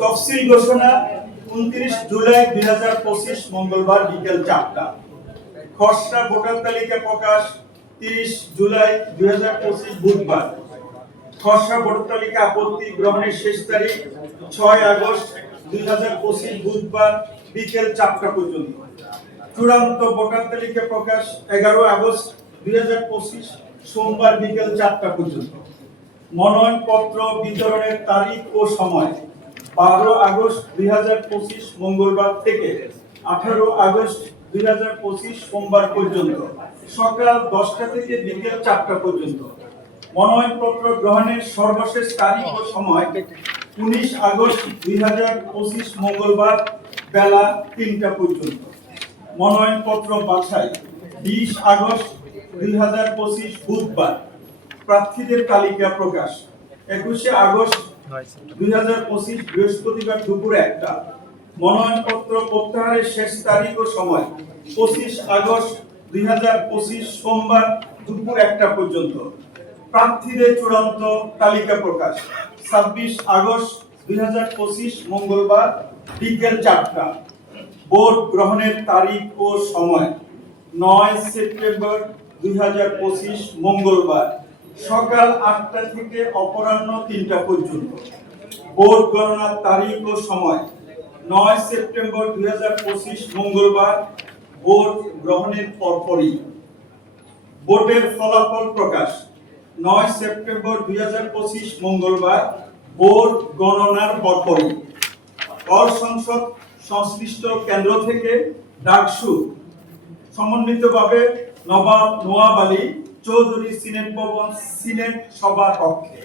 তফসিল ঘোষণা উনত্রিশ জুলাই দুই হাজার পঁচিশ মঙ্গলবার বিকেল চারটা। খসড়া ভোটার তালিকা প্রকাশ তিরিশ জুলাই দুই হাজার পঁচিশ বুধবার। খসড়া ভোটার তালিকা আপত্তি গ্রহণের শেষ তারিখ ছয় আগস্ট দুই হাজার পঁচিশ বুধবার বিকেল চারটা পর্যন্ত। চূড়ান্ত ভোটার তালিকা প্রকাশ এগারো আগস্ট দুই হাজার পঁচিশ সোমবার বিকেল চারটা পর্যন্ত। মনোনয়নপত্র বিতরণের তারিখ ও সময় বারো আগস্ট দুই হাজার পঁচিশ মঙ্গলবার থেকে আঠারো আগস্ট দুই হাজার পঁচিশ সোমবার পর্যন্ত, সকাল দশটা থেকে বিকেল চারটা পর্যন্ত। মনোনয়নপত্র গ্রহণের সর্বশেষ তারিখ ও সময় উনিশ আগস্ট দুই হাজার পঁচিশ মঙ্গলবার বেলা তিনটা পর্যন্ত। মনোনয়নপত্র বাছাই বিশ আগস্ট দুই হাজার পঁচিশ বুধবার। প্রার্থীদের তালিকা প্রকাশ একুশে আগস্ট দুই হাজার পঁচিশ বৃহস্পতিবার দুপুর একটা মনোনয়নপত্র প্রত্যাহারের শেষ তারিখ ও সময় পঁচিশ আগস্ট দুই হাজার পঁচিশ সোমবার দুপুর একটা পর্যন্ত। প্রার্থীদের চূড়ান্ত তালিকা প্রকাশ। ছাব্বিশ আগস্ট দুই হাজার পঁচিশ মঙ্গলবার বিকেল চারটা। ভোট গ্রহণের তারিখ ও সময় নয় সেপ্টেম্বর দুই হাজার পঁচিশ মঙ্গলবার। সকাল আটটা থেকে অপরাহ্ন তিনটা পর্যন্ত। ভোট গণনার তারিখ ও সময় নয় সেপ্টেম্বর দুই হাজার পঁচিশ মঙ্গলবার ভোট গ্রহণের পরপরই। ভোটের ফলাফল প্রকাশ নয় সেপ্টেম্বর দুই হাজার পঁচিশ মঙ্গলবার ভোট গণনার পরপরই। অল সংসদ সংশ্লিষ্ট কেন্দ্র থেকে ডাকসু সমন্বিতভাবে নবাব নোয়াব আলী চৌধুরী সিনেট ভবন সিনেট সভা কক্ষে।